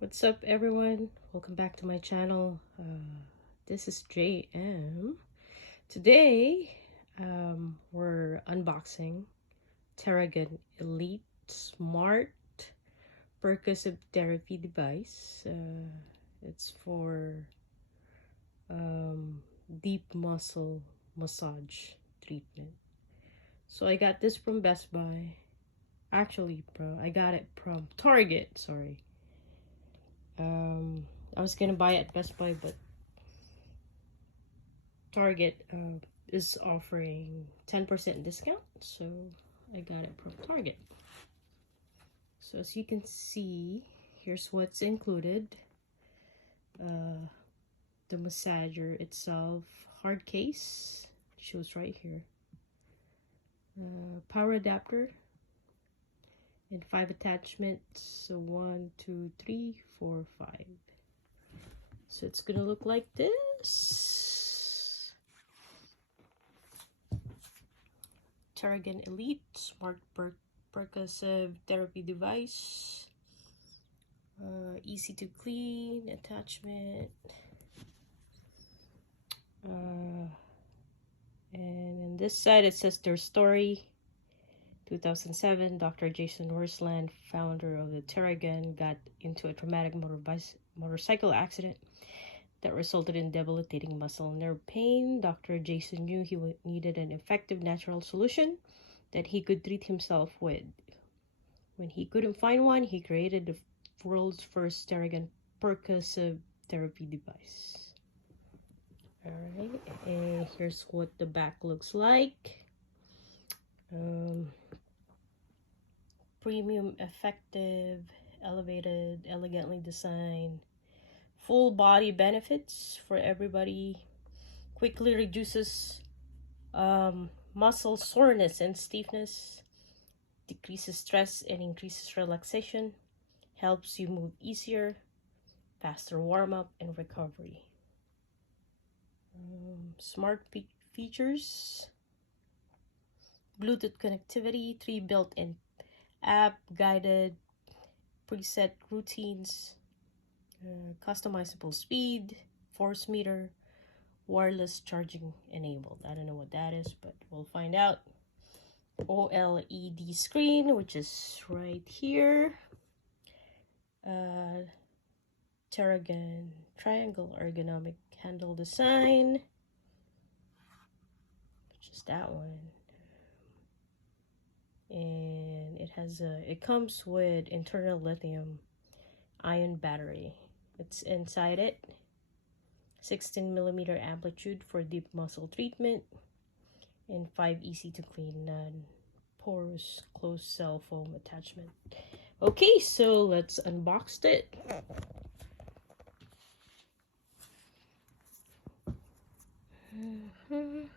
What's up, everyone? Welcome back to my channel. This is JM. Today, we're unboxing Theragun Elite Smart Percussive Therapy device. It's for deep muscle massage treatment. So I got this from Best Buy. Actually, I got it from Target. Sorry. I was gonna buy it at Best Buy, but Target is offering 10% discount, so I got it from Target. So as you can see, here's what's included. The massager itself, hard case, shows right here. Power adapter, and 5 attachments. So 1, 2, 3, 4, 5. So it's gonna look like this. Theragun Elite Smart Percussive Therapy Device. Easy to clean attachment. And on this side it says their story. 2007, Dr. Jason Worsland, founder of the Theragun, got into a traumatic motorcycle accident that resulted in debilitating muscle and nerve pain. Dr. Jason knew he needed an effective natural solution that he could treat himself with. When he couldn't find one, he created the world's first Theragun percussive therapy device. Alright, and here's what the back looks like. Premium, effective, elevated, elegantly designed, full body benefits for everybody. Quickly reduces muscle soreness and stiffness, decreases stress and increases relaxation, helps you move easier, faster warm-up and recovery. Smart features, Bluetooth connectivity, 3 built-in app, guided preset routines, customizable speed, force meter, wireless charging enabled. I don't know what that is, but we'll find out. OLED screen, which is right here. Theragun triangle ergonomic handle design, which is that one. And it comes with internal lithium ion battery. It's inside it. 16mm amplitude for deep muscle treatment, and 5 easy to clean non-porous closed cell foam attachment. Okay, so let's unbox it. Alright.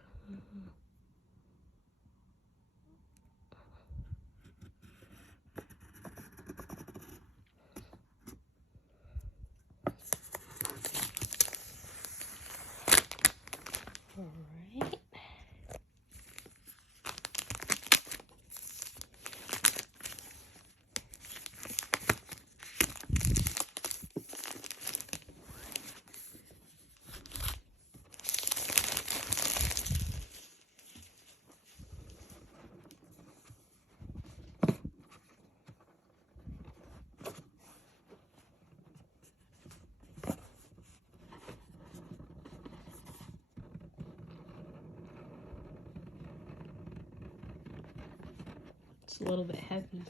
It's a little bit heavy,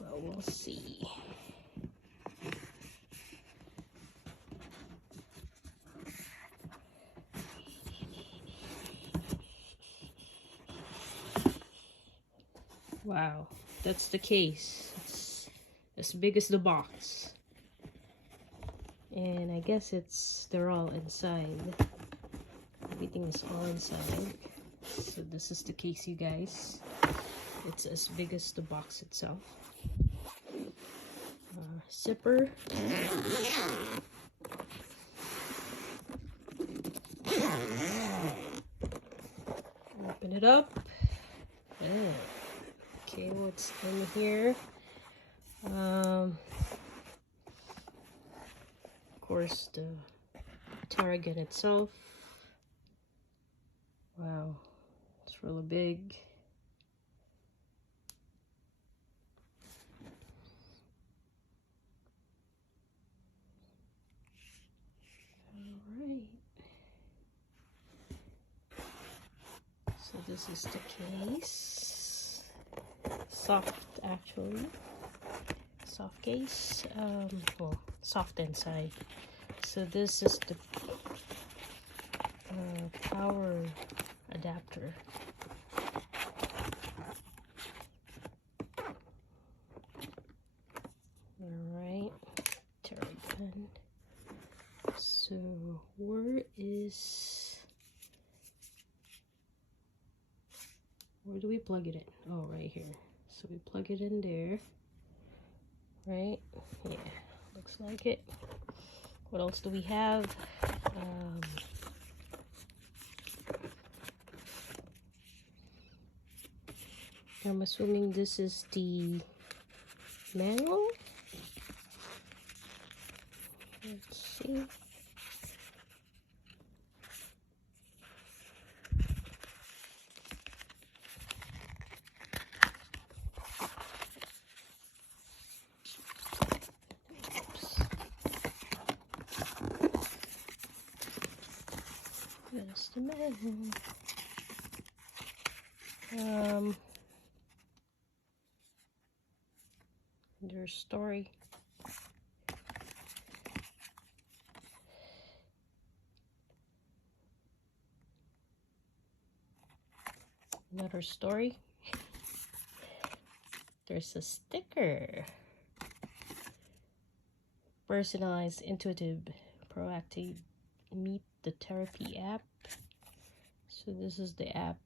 but we'll see. Wow, that's the case. It's as big as the box. And I guess they're all inside. Everything is all inside. So this is the case, you guys. It's as big as the box itself. Zipper. Open it up. Oh. Okay, what's in here? Of course, the Theragun itself. Wow, it's really big. Alright. So this is the case. Soft, actually. Soft case. Well, soft inside. So this is the power adapter. Alright. Theragun. So where do we plug it in? Oh, right here. So we plug it in there. Right? Yeah, looks like it. What else do we have? I'm assuming this is the manual. Let's see. That's the manual. Their story. Another story. There's a sticker. Personalized, intuitive, proactive, meet the therapy app. So this is the app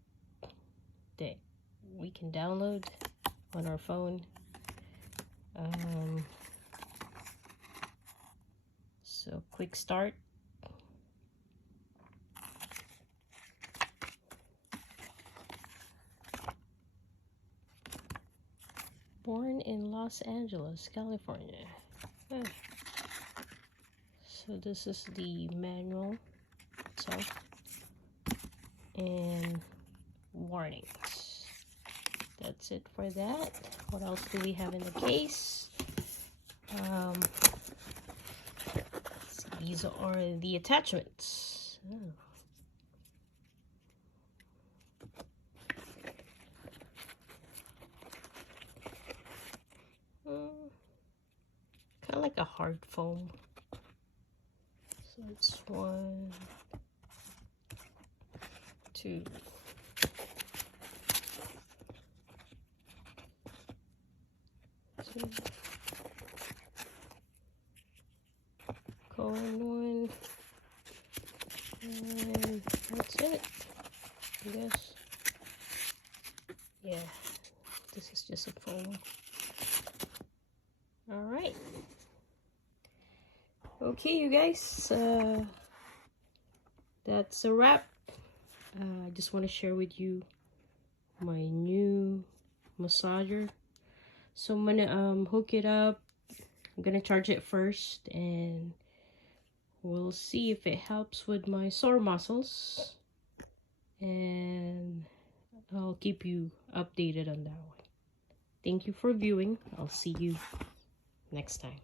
that we can download on our phone. So quick start. Born in Los Angeles, California. So this is the manual itself and warnings. That's it for that. What else do we have in the case? These are the attachments. Kind of like a hard foam. So it's 1, 2. Cone 1. And that's it, I guess. Yeah, this is just a foam. Alright. Okay, you guys, that's a wrap. I just want to share with you my new massager. So I'm gonna hook it up. I'm gonna charge it first, and we'll see if it helps with my sore muscles, and I'll keep you updated on that one. Thank you for viewing. I'll see you next time.